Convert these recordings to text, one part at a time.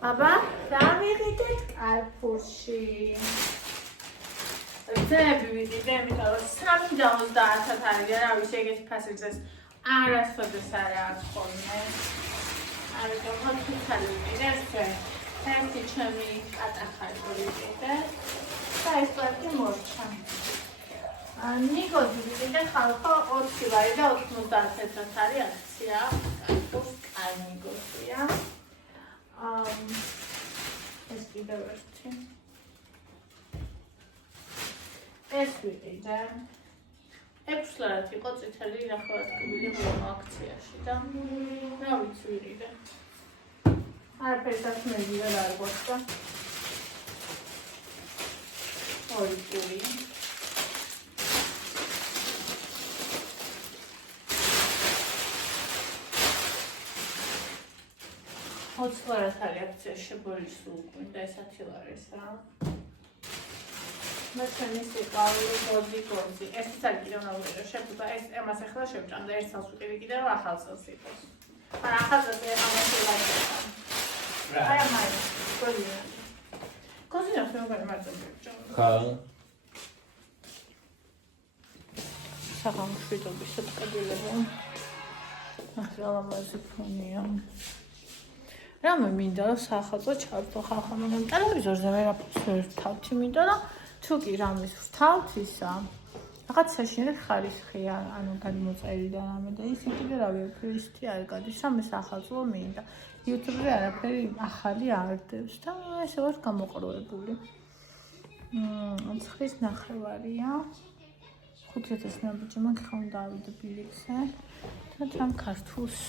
აბა, რა ვიყიდეთ კარფურში? ძები ვიყიდე, იმიტომ რომ 3.30 არის და რა ვიცი, ეგეთი ფასიც არასოდეს არ აქვს ხოლმე. ამიტომ ხუთალი ვიყიდე, ერთი ჩემი კატახალი ვიყიდე და ეს პლატი მორჩა. ნიკოს ვიყიდე ხალხო 20 ლარი და 91 არის აქცია. კარფურს კაი ნიკოსია. ეს კიდევ ერთი. ეს ვიყიდე. 6 ლარად იყო წითელი ნახევარკბილი მომო აქციაში და რა ვიცი ვიყიდე. არაფერს აქ მეგია რა გვაქვს. ორი პური. Otlar'a tarihte şeboli soğuk da satıyorlarsa. Mesela neyse kavrulu bozi. Eski gidiyor ona vuruyor. Şebuda emas ekler şebcan da ersal suyu gider ve halsası yapıyor. Bana halsası ama şeyler yapıyor. Ayamayın. Kozuyor. Kozuyor sonra ben mertem yapacağım. Kaan. Sakın şurada bir şey tıkabilirim. Ahralamazı fonuyum. რამე მინდა რომ სახალხო ჩავდო ხალხო მაგრამ ტელევიზორზე ვერაფერს თავში მინდა და თუ კი რამის ვთავთ ისა რაღაც საშინელი ხარისხია ანუ გადმოწერილი და რამე და ისე კიდე რავი ფრისტი არ გადის რამე სახალხო მინდა YouTube-ზე არაფერი ახალი არ დევს და ესე ვარ გამოყროებული 9 ნახევარია 5000 ნაბიჯი მაგხავ დავიდე ბილიქზე და თან ქართულს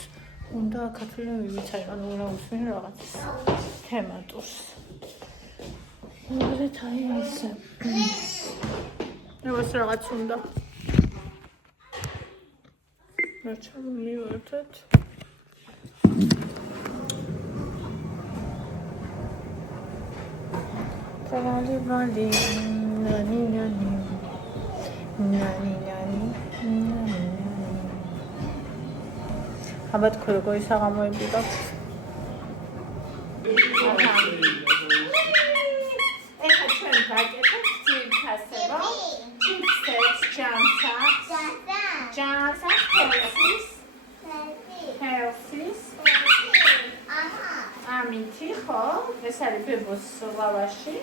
უნდა ქართული მივიცაი, ანუ რა უსმენ რაღაც თემატურს. მოდეთ აი ასე. ეს რაღაც უნდა. რა ჩამოვიერთეთ? ტრალი ვალი ნანი ნანი ნანი ნანი აბათ ხო როგორ ისაღამოები გაქვს ეხა ჩვენ ვაკეთებთ ძირფასება ჩიპსებს ჯანსა ჰელსის ამითი ხო ეს არის ბებოს ლავაში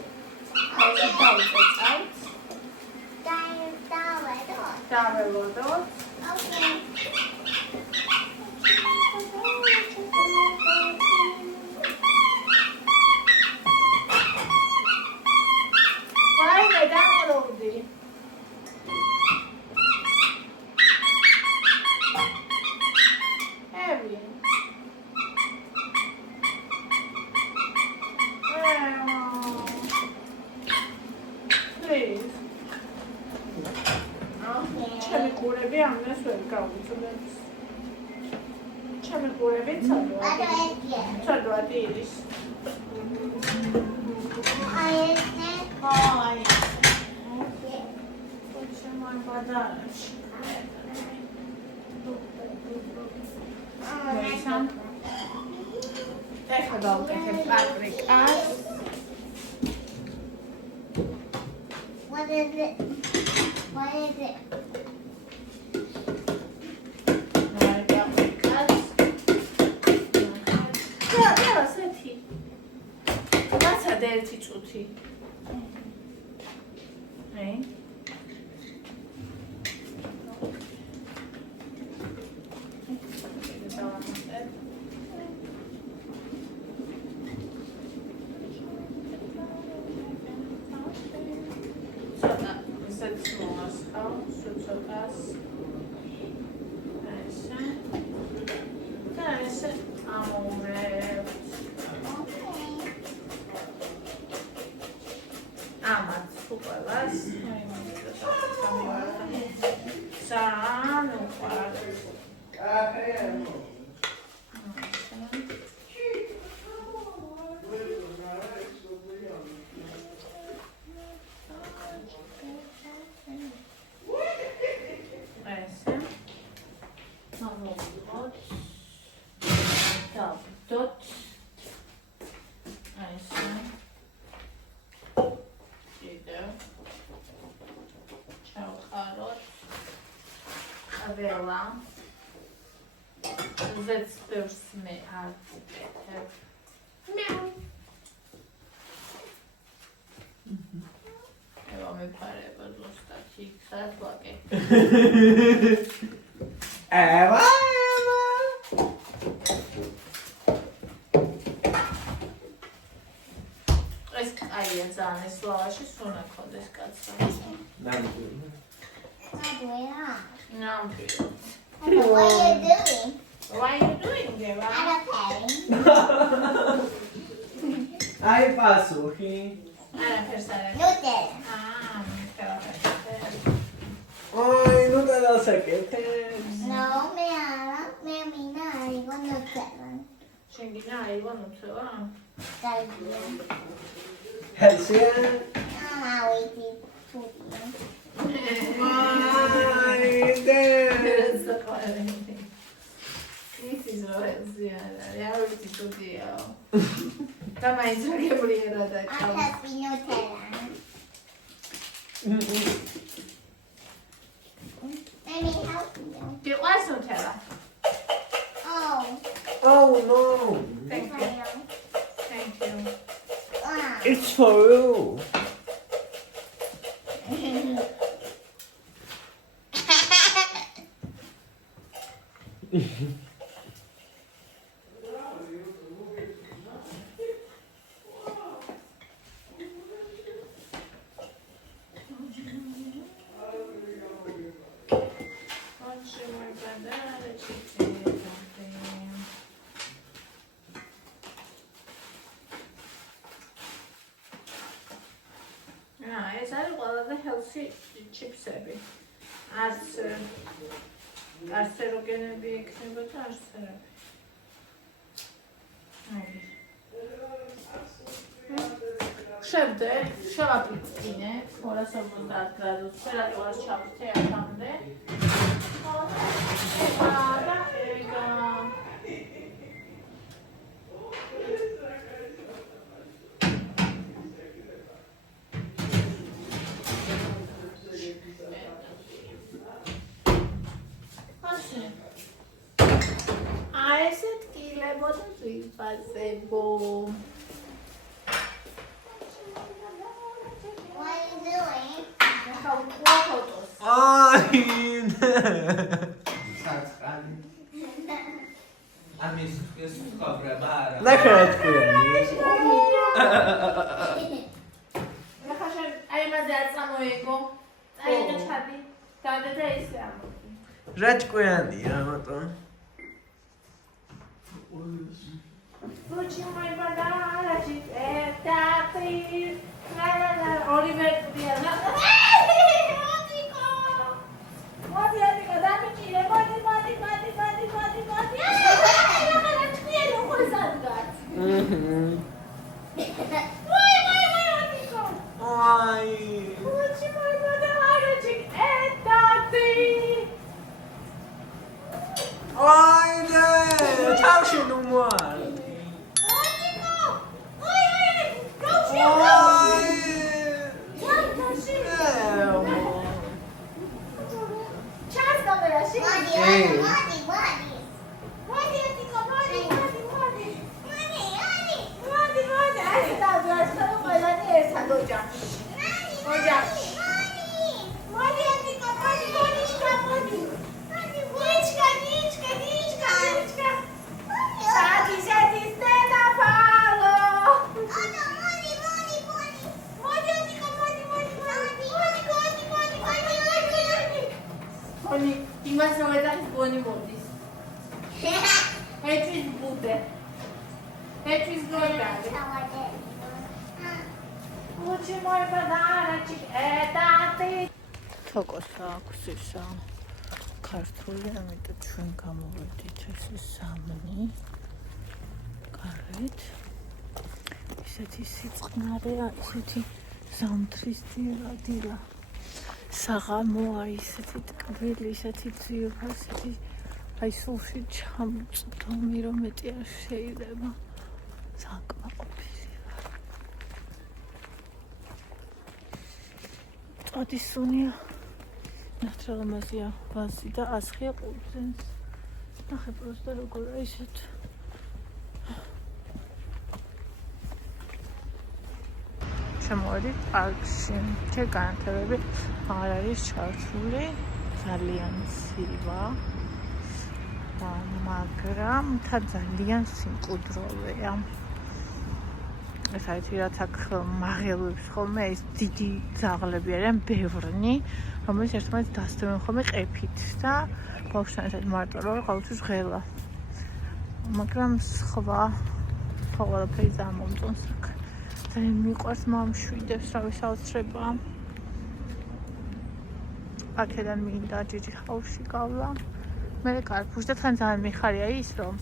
აი დავწევთ დავევოდოთ ოკეი What is it? What is it? ერთი წუთი. აი. ცოტა ისეთ მომასხავ, ცოტას. ესე. და ესე ამოვებ. ამათ უყალას სანუ ყავს ესე მოვიდოთ და დოთ ყველა ზეც ბევრს მე არ ვუკეთებ. მიაუ. ევა მეფარება ზუსტად იქ სადაც ვაკეთებ. ევა ეს კაია ძალიან ეს ლავაში სუნა ქონდეს კაცო. ნამდვილად. ნამდვილად. What are you doing? What are you doing, Eva? I'm okay. აი პასუხი. არაფერს არ არის. Noodle. აი ნუ დაგასაკეთებს. No, me mina algo Nutella. შენ გინდა აიღო ნუცელა? Galgia. ჰელსია. We did food. აი დე. ის ის როეზია, რა ვიცი თუდია. დამაიძრაგებული ერა და I ჩავ. have Nutella. Let me help you. გიყვარს ნუთელა? Oh. Oh no. Thank you. Thank you. It's for you. ეს არის ყველაზე healthy chipsები. არსეროგენები იქნება და არსერები. შევდე, შევაპრიწკინე 250 გრადუსზე, რატოაც ჩავთე აქამდე. და ეგა ესეთ კილებო და ვიფასებო. What are you doing? ფოტოს. აი. საწყალი. ამის ეს ხაბრება არა. ნახეთქენი. ახლა შენ აი მასე არ წამოიგო. წაიგე ჩადი. დავდე და ისე ამოდი. რა ჭკვიანია მოტო. Luci mai badala ci tati la la la Oliver dia la Modi dammi chile modi non cosa ragazzi Ai. Luci mai badala ci tati Ai ne, თავში ნუ მოარ. იმას რომ ეძახის ბონი მოდის. ეთვის ბუდე. ეთვის გოიგარი. Luci mai badala ci tati თოკოს აქვს ისა ქართული, ამიტომ ჩვენ გამოვედით ეს სამნი. გარეთ. ისეთი სიწყნარეა, ისეთი ზამთრის დილა. საღამოა, ისეთი ტკბილი, ისეთი ძიება, ისეთი აი სულში ჩამწვდომი, რომ მეტი არ შეიძლება. საკმაყოფილი ვარ. წოდი სუნია. ნახეთ რა ლამაზია ვაზი და ასხია ყურძენს. ნახე პროსტა როგორ ისეთ. შემოვედით პარკში. ჩემ განათებები არ არის ჩართული, ძალიან ცივა. მაგრამ თა ძალიან სიმყუდროვეა. ეს არის რაც აქ მაღელვებს ხოლმე ეს დიდი ძაღლები არიან ბევრნი, რომელიც ერთმანეთს დასდევენ ხოლმე ყეფით და ბავშვთან ერთად მარტო რა ყოველთვის ღელა. მაგრამ სხვა ყველაფერი დამომწონს აქ. ძალიან მიყვარს მომშვიდებს რა ვისაუცრება. აქედან მინდა ჯიჯი ხავში გავლა. მე კარფუშ და თან ძალიან მიხარია ის რომ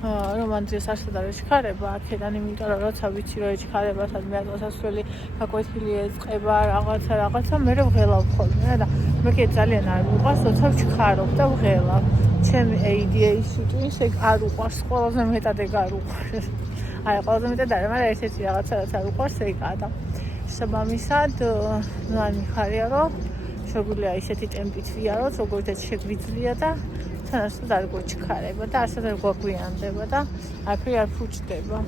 რომანძიას არსად არის ჩქარება აქედან იმიტომ რომ როცა ვიცი რომ ეჩქარება სადმე ატმოსფერული გაკვეთილი ეწყება რაღაცა მე ვღელავ ხოლმე და მე კი ძალიან არ მიყვარს როცა ვჩქარობ და ვღელავ ჩემი ADHD ეს არ უყვარს ყველაზე მეტად ეგ არ უყვარს აი ყველაზე მეტად არა მაგრამ ერთ-ერთი რაღაცა რაც არ უყვარს ეგაა და შესაბამისად ძალიან მიხარია რომ შეგვიძლია ისეთი ტემპით ვიაროთ როგორც შეგვიძლია და თანასწორად არ გვჩქარება და არც არ გვაგვიანდება და აქვე არ ფუჭდება.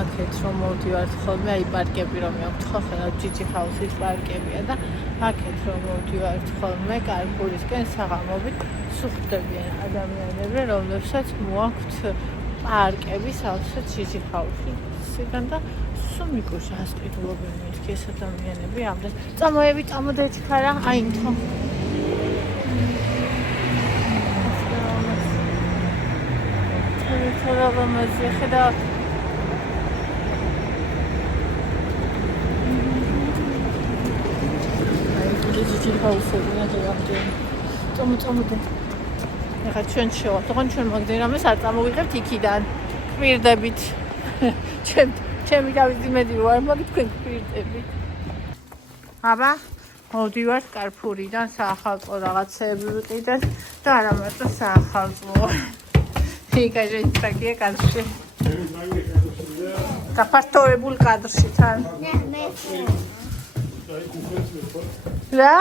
აქეთ რომ მოვდივართ ხოლმე აი პარკები რომ აქვს ხო ხელა ჯიჯი ხაუსის პარკებია და აქეთ რომ მოვდივართ ხოლმე კარპურისკენ საღამობით სუხდებიან ადამიანები რომლებსაც მოაქვთ პარკები საოცრად ჯიჯი ხაუსიდან და სუმიკუში ასპიდულობენ მეთქი ეს ადამიანები ამდენ წამოევი წამოდეჩქარა აინთო თორაბამაზი ხედა ჯიჯი ხაუსები ამდენ წამოდე ეხლა ჩვენ შევატყობთ ჩვენ მაგდენ რამეს არ წამოვიღებთ იქიდან კვირდებით ჩემი თავისი მედი ვარ მაგ თქვენ კვირდებით აბა მოვდივართ კარფურიდან საახალწლო რაღაცეები ვიყიდეთ და არა მარტო საახალწლო იქაჟე ისაკია კადრში გაფართოებულ კადრში თან რა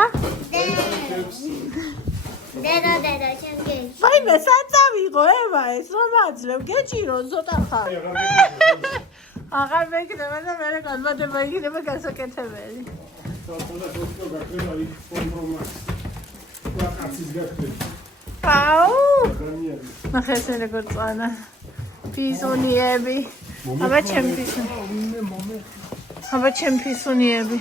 დედა ჩემგენ ვაიმე საწავიღო ევა ეს რომ აძლევ გეჭირო ზოტა ხარ აღარ მეკნება და მე განმადება იქნება გასაკეთებელი აუ ნახე ეს როგორ წანა პიზონიები აბა ჩემ პიზონიები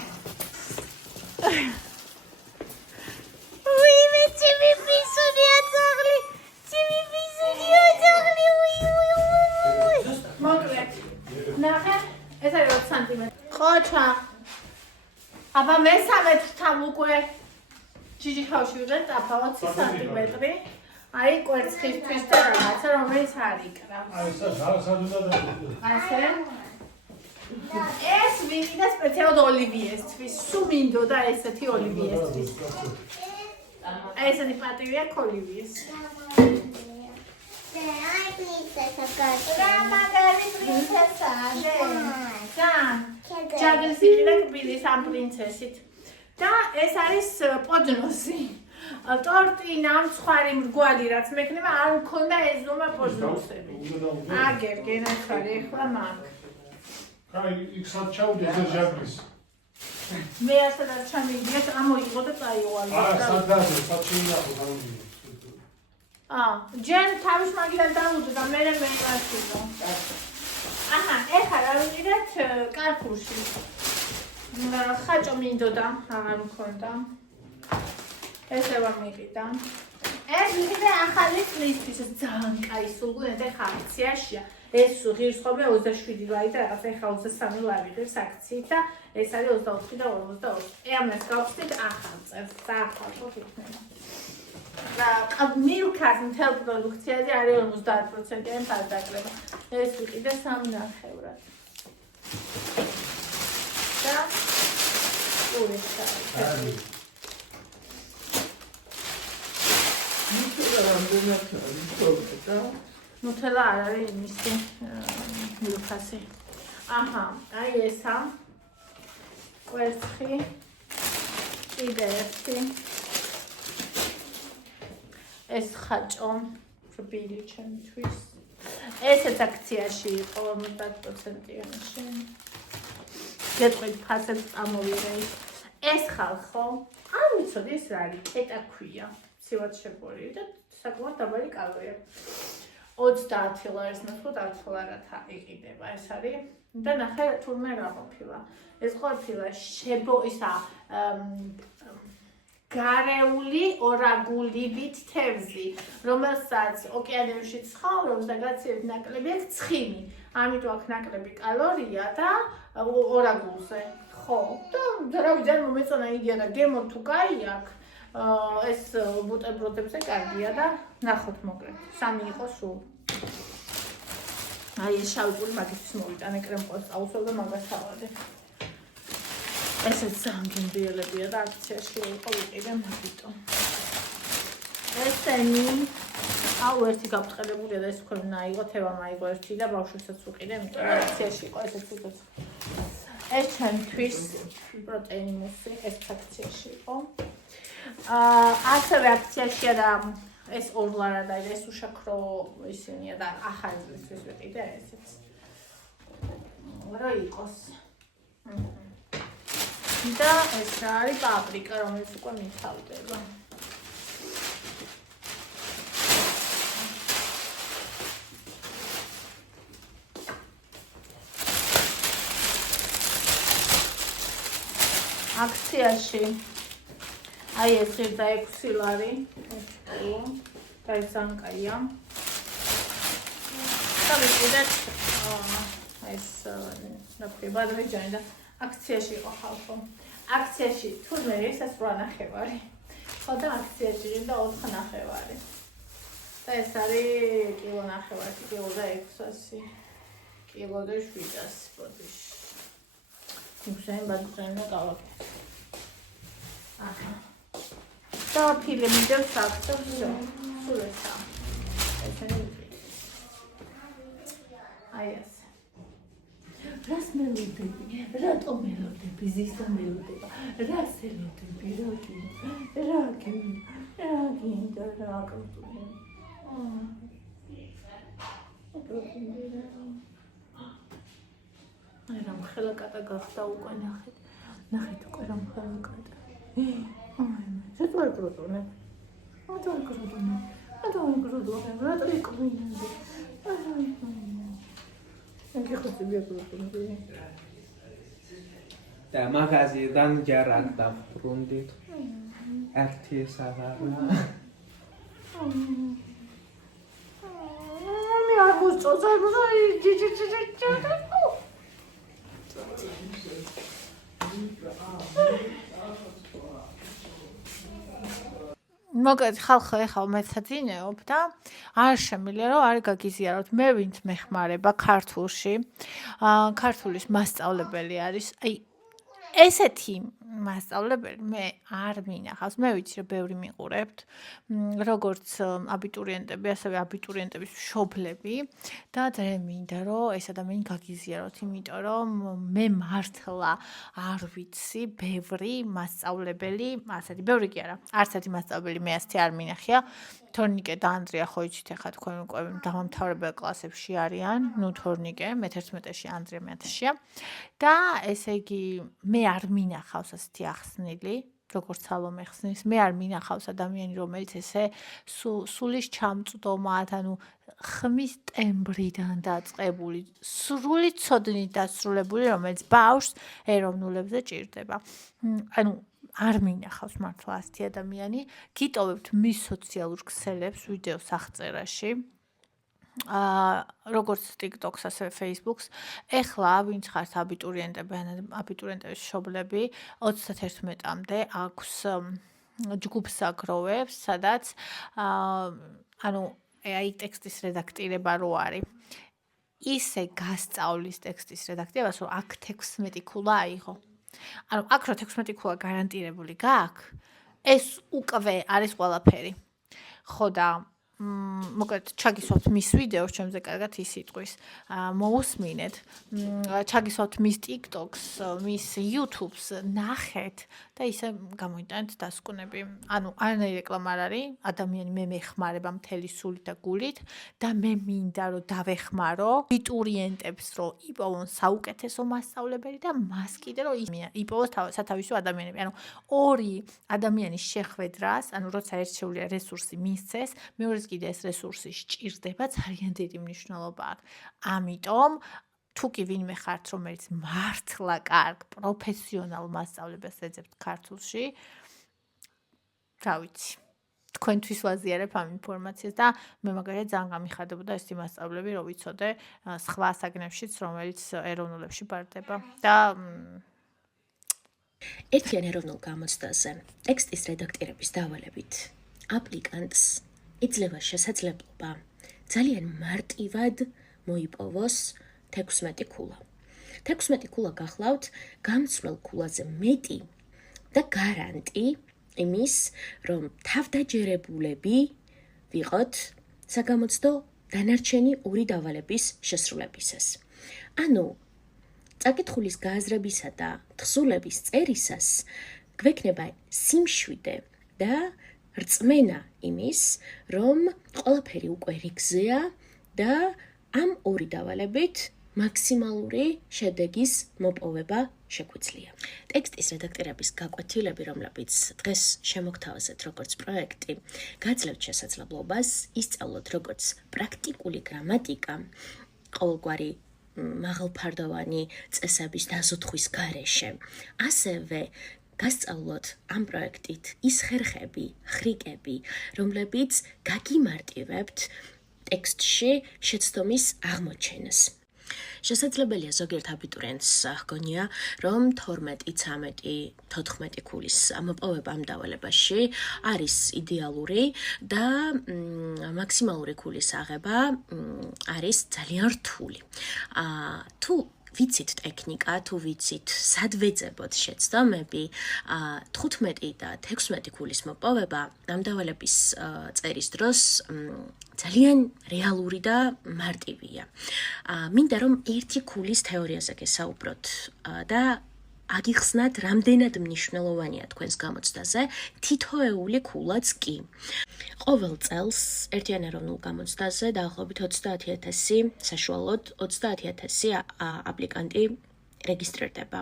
ხოჩა აბა მესამე თან უკვე ჯიჯი ხავში ვიღეთ აბა 20 სანტიმეტრი აი კვერცხისთვის და რაღაცა რომელიც არ იკრავს აი ასე ეს ვინდა სპეციალურად ოლივიესთვის სულ მინდოდა ესეთი ოლივიესთვის ესეთი პატივი აქვს ოლივიეს ჯაგრს იყიდა კბილის ამ პრინცესით და ეს არის პოდნოსი ტორტინა მცხვარი მრგვალი რაც მექნება არ მქონდა ეზომა პოდნოსები აგერ გენახარი ეხლა მაგ აი იქ სად ჩავდეს ეს ჯაგრის მე ასადაც ჩამიგიეს ამოიღო და წაივალე სად შეინახო გამიგიო ჯენ თავის მაგიდან დავუძო და მე ვასწავლო აჰა ეხლა რა ვიყიდეთ კარფურში ხაჭო მინდოდა აღარ მქონდა ესევა მიყიდა ეს ვიყიდე ახალი წლისთვის ძალიან კაი სულგუნე და ხა აქციაშია ეს ღირს ხოლმე 27 ლარი და რაღაც ეხლა 23 ლარი ღირს აქციით და ეს არის 24 და 42 ამას გავხსნით ახალ წელს საახალწლო იქნება და მილქას მთელ პროდუქციაზე არის 50%-იანი ფასდაკლება. ეს ვიყიდე 3 ნახევრად. და ურეცა. ნუტელა არ არის მისი მილქასი. აჰა, აი ესა. კვერცხი. კიდე ერთი. ეს ხაჭო, რბილი ჩემთვის. ესეც აქციაში იყო 50%-იანში. გეტყვით ფასებს წამოვიღე. ეს ხალხო, არ ვიცოდი ეს რა არის, კეტა ქვია. ცივად შეგორილი და საკმაოდ დაბალი კალორია. 30 ლარს ნახოთ 10 ლარათა იყიდება ეს არის და ნახე თურმე რა ყოფილა. ეს ყოფილა ისა გარეული ორაგულივით თევზი, რომელსაც ოკეანეებში ცხოვრობს და გაცივით ნაკლები აქვს ცხიმი. ამიტომ აქ ნაკლები კალორია და ორაგულზე. ხო, და რა ვიცი, მომეწონა იდეა და გემო თუ კაი აქვს. ეს ბუტერბროდებზე კარგია და ნახოთ მოკლედ. 3 იყო სულ. აი ეს შავი პური მაგისთვის მოვიტანე კრემპოს წაუსვევ და მაგას თავადე. ესეც სამგიმბიელებია და აქციაში იყო ვიყიდე მაგიტო. ესენი აუ ერთი გაბწყელებულია და ეს თქვენ აიღო თევა მაიღო ერთი და ბავშვებსაც ვიყიდე, იმიტომ რომ აქციაში იყო ესეც უცოცხლო. ეს ჩემთვის პროტეინი მუსი ეს აქციაში იყო. ასევე აქციაშია და ეს 2 ლარა და ეს უშაქრო ისინია და ახალისთვის ვიყიდე ესეც. რა იყოს? და ეს არის პაპრიკა, რომელიც უკვე მითავდება. აქციაში აი ეს ღირდა 6 ლარი, და ეს ანკაია. და ვიყიდეთ ეს ნაფრებადმეჯანი და აქციაში იყო ხალხო. აქციაში თურმე ესას 8 ნახევარი. ხო და აქციაში და 4 ნახევარი. და ეს არის კილო ნახევარი, კილო და 600, კილო და 700 ბოდიში. მუსენ ბადზენა გავაკეთე. აჰა. და ფილმი და საქმე всё. სულ ესა. ესენი. აი ეს. რას მელოდები? რატომ მელოდები? ზისა მელოდება. რას ელოდები? რა გინდა რა კრუტული. აი რა მხელა კატა გახდა უკვე ნახეთ. ნახეთ უკვე რა მხელა კატა. აი შეტყვი კრუტული. ატოი კრუტული. რა ტრიკმინდი. და მაღაზიიდან ჯარაკ დავბრუნდით. ერთი საღამო. მე არ მოსწოწა ჯიჯი. მოგეთ ხალხო ეხლა მეცადინეობ და არ შემიძლია რომ არ გაგიზიაროთ მე ვინც მეხმარება ქართულში ქართულის მასწავლებელი არის აი ესეთი მასწავლებელი მე არ მინახავს მე ვიცი რომ ბევრი მიყურებთ როგორც აბიტურიენტები ასევე აბიტურიენტების მშობლები და დღე მინდა რომ ეს ადამიანი გაგიზიაროთ იმიტომ რომ მე მართლა არ ვიცი ბევრი მასწავლებელი ასეთი ბევრი კი არა არც ერთი მასწავლებელი მე ასეთი არ მინახია თორნიკე და ანდრია ხო იცით ახლა თქვენ უკვე დამამთავრებელ კლასებში არიან ნუ თორნიკე მე-11-ში ანდრია მე-10-შია და ესე იგი მე არ მინახავს ასეთი ახსნილი როგორც სალომე ხსნის მე არ მინახავს ადამიანი რომელიც ესე სულის ჩამწვდომად ანუ ხმის ტემბრიდან დაწყებული სრული ცოდნით დასრულებული რომელიც ბავშვს ეროვნულებზე ჭირდება ანუ არ მინახავს მართლა ასეთი ადამიანი გიტოვებთ მის სოციალურ ქსელებს ვიდეოს აღწერაში როგორც TikTok-ს ასევე Facebook-ს ეხლა ვინც ხართ აბიტურიენტები ან აბიტურიენტების მშობლები 31-მდე აქვს ჯგუფს აგროვებს სადაც ანუ AI ტექსტის რედაქტირება რო არის ისე გასწავლის ტექსტის რედაქტირებას რომ აქ 16 ქულა აიღო ანუ აქ რო 16 ქულა გარანტირებული გააქვს ეს უკვე არის ყველაფერი ხო და მოკლედ ჩაგისვათ მის ვიდეოს, ჩემზე კარგად ის იტყვის. მოусმინეთ. ჩაგისვათ მის TikToks, მის YouTubes, ნახეთ და ისე გამოიტანეთ დასკვნები. ანუ არანაირი რეკლამა არ არის, ადამიანი მე მეხმარება მთელი სულით და გულით და მე მინდა რომ დავეხმარო აბიტურიენტებს, რომ იპოვონ საუკეთესო მასწავლებელი და მას კიდე რომ იპოვოს სათავისო ადამიანები. ანუ ორი ადამიანის შეხვედრას, ანუ როცა ერთშეულია რესურსი მისცეს, მეორეს კიდე ეს რესურსი სჭირდება, ძალიან დიდი მნიშვნელობა აქვს. ამიტომ თუ კი ვინმე ხართ, რომელიც მართლა კარგ პროფესიონალ მასწავლებას ეძებთ ქართულში, რა ვიცი. თქვენთვის ვაზიარებ ამ ინფორმაციას და მე მაგალითად ძალიან გამიხარდებოდა ეს მასწავლები, რომ ვიცოდე სხვა საგნებშიც, რომელიც ეროვნულებში ბარდება და ერთიან ეროვნულ გამოცდაზე ტექსტის რედაქტირების დავალებით აპლიკანტს იძლევა შესაძლებლობა ძალიან მარტივად მოიპოვოს 16 ქულა. 16 ქულა გახლავთ გამცვლელ ქულაზე მეტი და გარანტი იმის, რომ თავდაჯერებულები ვიყოთ საგამოცდო დანარჩენი ორი დავალების შესრულებისას. ანუ წაკითხulis გააზრებისა და თხზულების წერისას გვექნება სიმშვიდე და რწმენა იმის, რომ ყველაფერი უკვე რიგზეა და ამ ორი დავალებით მაქსიმალური შედეგის მოპოვება შეგვიძლია. ტექსტის რედაქტირების გაკვეთილები, რომლებიც დღეს შემოგთავაზეთ როგორც პროექტი, გაძლევთ შესაძლებლობას ისწავლოთ როგორც პრაქტიკული გრამატიკა, ყოველგვარი მაღალფარდოვანი წესების დაზოთხვის გარეშე. ასევე გასწავლოთ ამ პროექტით ის ხერხები, ხრიკები, რომლებიც გაგიმარტივებთ ტექსტში შეცდომის აღმოჩენას. შესაძლებელია ზოგიერთ აბიტურიენტს ჰგონია, რომ 12, 13, 14 ქულის მოპოვება ამ დავალებაში არის იდეალური და მაქსიმალური ქულის აღება არის ძალიან რთული. თუ ვიცით ტექნიკა, თუ ვიცით სად ვეძებოთ შეცდომები, 15 და 16 ქულის მოპოვება ამ დავალების წერის დროს ძალიან რეალური და მარტივია. მინდა რომ ერთი ქულის თეორიაზე გესაუბროთ და აგიხსნათ, რამდენად მნიშვნელოვანია თქვენს გამოცდაზე თითოეული ქულაც კი. ყოველ წელს ერთიან ეროვნულ გამოცდაზე დაახლოებით 30,000, საშუალოდ 30,000 აპლიკანტი რეგისტრირდება.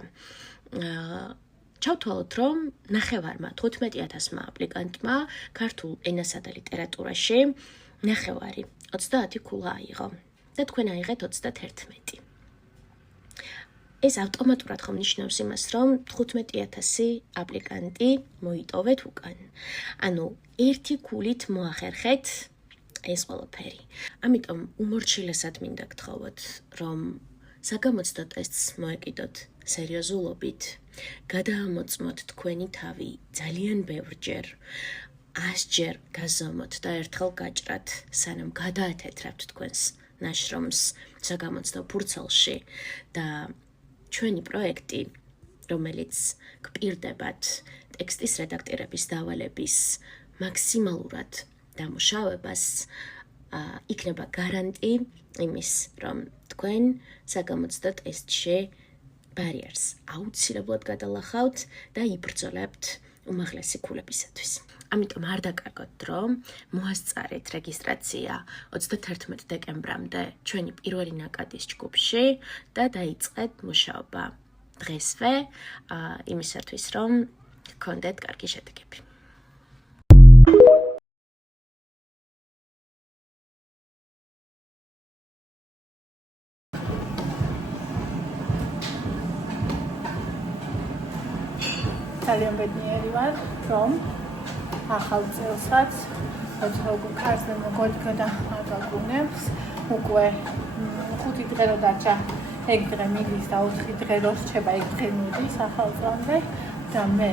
ჩავთვალოთ, რომ ნახევარმა 15,000 აპლიკანტმა ქართულ ენასა და ლიტერატურაში ნახევარი 30 ქულა აიღო და თქვენ აიღეთ 31. ეს ავტომატურად ხომ ნიშნავს იმას, რომ 15,000 აპლიკანტი მოიტოვეთ უკან. ანუ ერთი ქულით მოახერხეთ ეს ყველაფერი. ამიტომ უმორჩილესად მინდა გთხოვოთ, რომ საგამოცდო ტესტს მოეკიდოთ სერიოზულობით, გადაამოწმოთ თქვენი თავი ძალიან ბევრჯერ, 100-ჯერ გაზომოთ და ერთხელ გაჭრათ, სანამ გადაათეთრებთ თქვენს ნაშრომს საგამოცდო ფურცელში და ჩვენი პროექტი, რომელიც გპირდებათ ტექსტის რედაქტირების დავალების მაქსიმალურად დამუშავებას, იქნება გარანტი იმის, რომ თქვენ საგამოცდო ტესტში ბარიერს აუცილებლად გადალახავთ და იბრძოლებთ უმაღლესი ქულებისათვის. ამიტომ არ დაკარგოთ დრო, მოასწარეთ რეგისტრაცია 31 დეკემბრამდე ჩვენი პირველი ნაკადის ჯგუფში და დაიწყეთ მუშაობა დღესვე, იმისათვის, რომ გქონდეთ კარგი შედეგები. ძალიან ბედნიერი ვარ, რომ ახალ წელსაც როგორ ქარზე მოგოდგა და აგაგუნებს, უკვე 5 დღე რო დარჩა, ეგ დღე მიდის და 4 დღე რო რჩება, ეგ დღე მიდის ახალ წლამდე და მე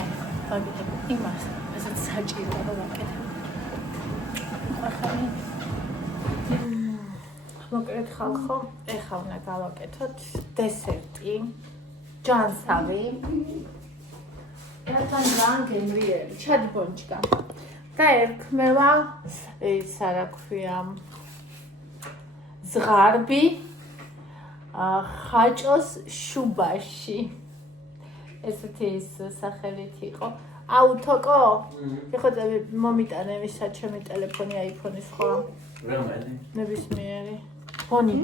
ვაკეთებ იმას, რასაც საჭიროა რომ ვაკეთებ. ახალი მოკლედ ხალხო, ეხლა უნდა გავაკეთოთ დესერტი, ჯანსაღი. Ertan lan gemrieli, çad bonçka. და ერქმევა ის რა ქვია ზღარბი ხაჭოს შუბაში. ესეთი ის სახელით იყო. აუ თოკო? ეხლა მომიტანე ვისაც ჩემი ტელეფონი iPhone-ის ხო? რომელი? ნებისმიერი. ფონი.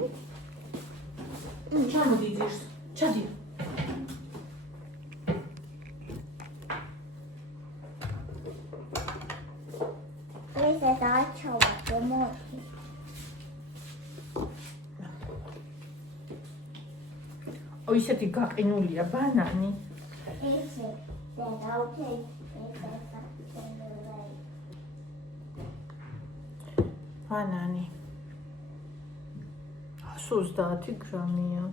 ჩამოდი ძირს. ჩადი. ესე დააჩავა მოდი. ო ისეთი გაყინულია ბანანი. ესე დააუქე. ბანანი. 130 გრამია.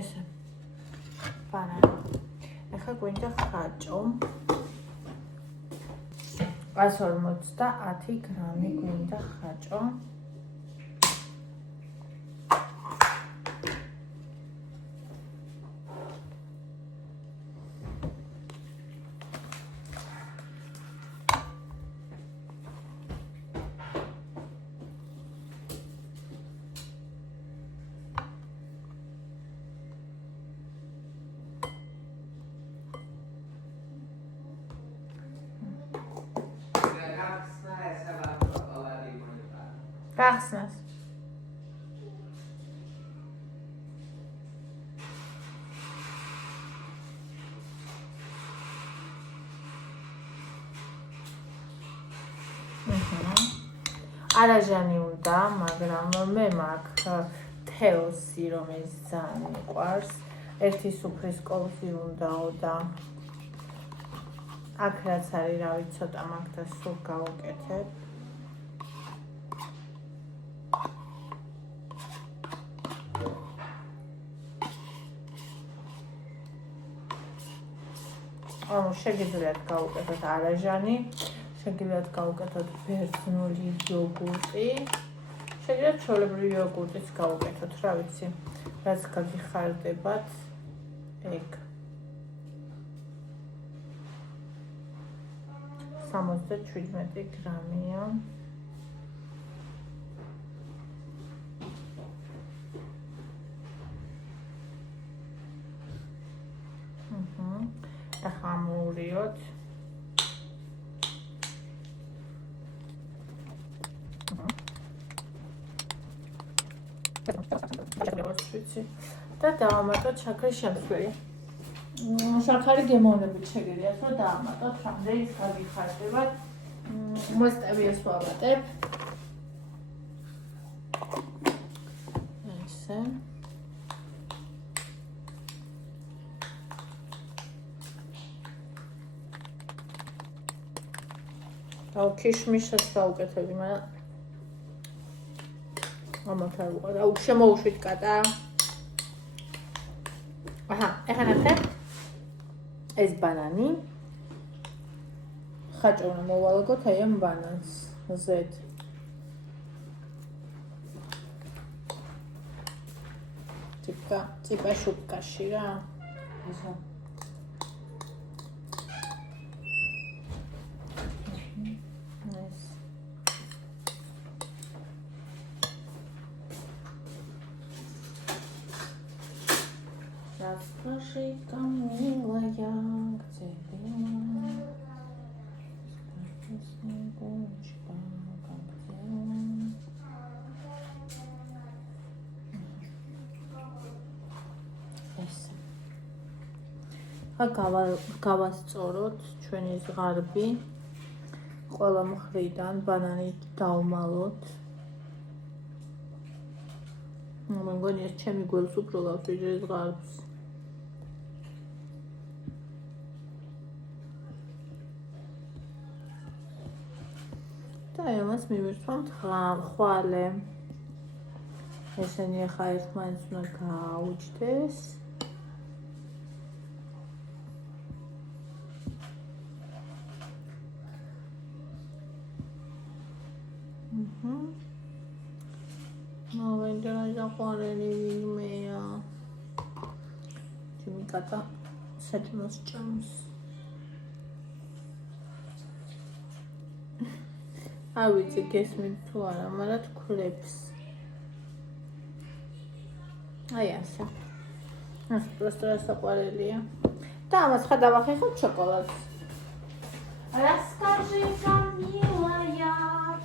ესე ბანანი. ახლა გვინდა ხაჭო. 150 გრამი გვინდა ხაჭო. გახსნას. არაჟანი უნდა, მაგრამ მე მაქვს თეოსი, რომელიც ძალიან მიყვარს. ერთი სუფრის კოლხი უნდაო და აქ რაც არის, რავი, ცოტა მაქვს და სულ გავუკეთებ. შეგიძლიათ გავუკეთოთ არაჟანი, შეგიძლიათ გავუკეთოთ ბერძნული იოგურტი, შეგიძლიათ ჩვეულებრივი იოგურტიც გავუკეთოთ, რა ვიცი, რაც გაგიხარდებათ, ეგ. 77 გრამია. ახლა მოვურიოთ. და დავამატოთ შაქრის შემცველი. შაქარი გემოვნებით შეგიძლიათ რომ დავამატოთ, რამდენიც გაგიხარდებათ. მოსტევიას ვავატებ. ესე. აუ ქიშმიშს გავუკეთებ, მაგრამ ამათ არ ვუყარ. აუ შემოუშვით კატა. აჰა, ეხლა ნახე. ეს ბანანი. ხაჭო უნდა მოვალგოთ აი ამ ბანანს. ზედ. ტიპა შუპკაში რა. ესა. Расскажи ко мне, милая, где ты? Скажи, снегурочка, как дела? Ესე. ახლა გავასწოროთ ჩვენი ზღარბი. ყველა მხრიდან ბანანით დავმალოთ. მე მგონი ეს ჩემი გველს უფრო გავს ვიდრე ზღარბს. და ამას მივირთვამთ ხვალე. ესენი ახლა ერთმანეთს უნდა გააუჩდეს. მოვიდა საყვარელი ვინმეა. ჩემიკატა საჭმელს ჭამს. არ ვიცი გესმით თუ არა, მაგრამ თქლებს. აი ასე. ეს просто საყვარელია. და ამას ხადავახეხოთ შოკოლადს. Расскажи ка, милая,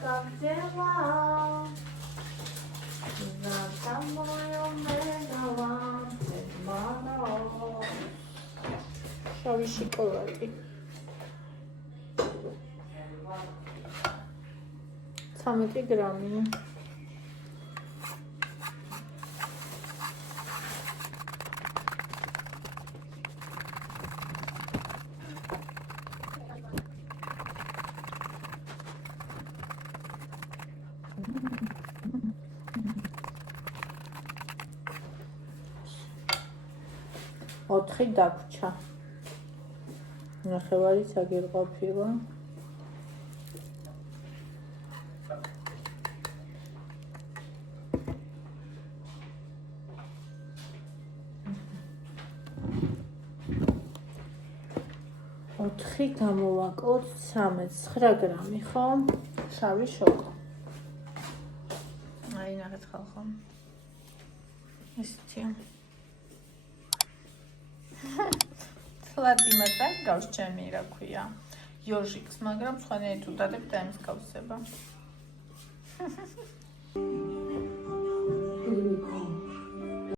как дела? За тобою бегала мороз. Шавი შოკოლადი. 13 გრამი. ოთხი დაგვრჩა. ნახევარიც აგერ ყოფილა. ოთხი გამოვაკლოთ 9 გრამი, ხო? შავი შოკო. აი ნახეთ ხალხო. ისეთი. თლად იმადა გავს ჩემი რა ქვია. იოჟიკს, მაგრამ სხვანაირად უდადებ და ემსგავსება.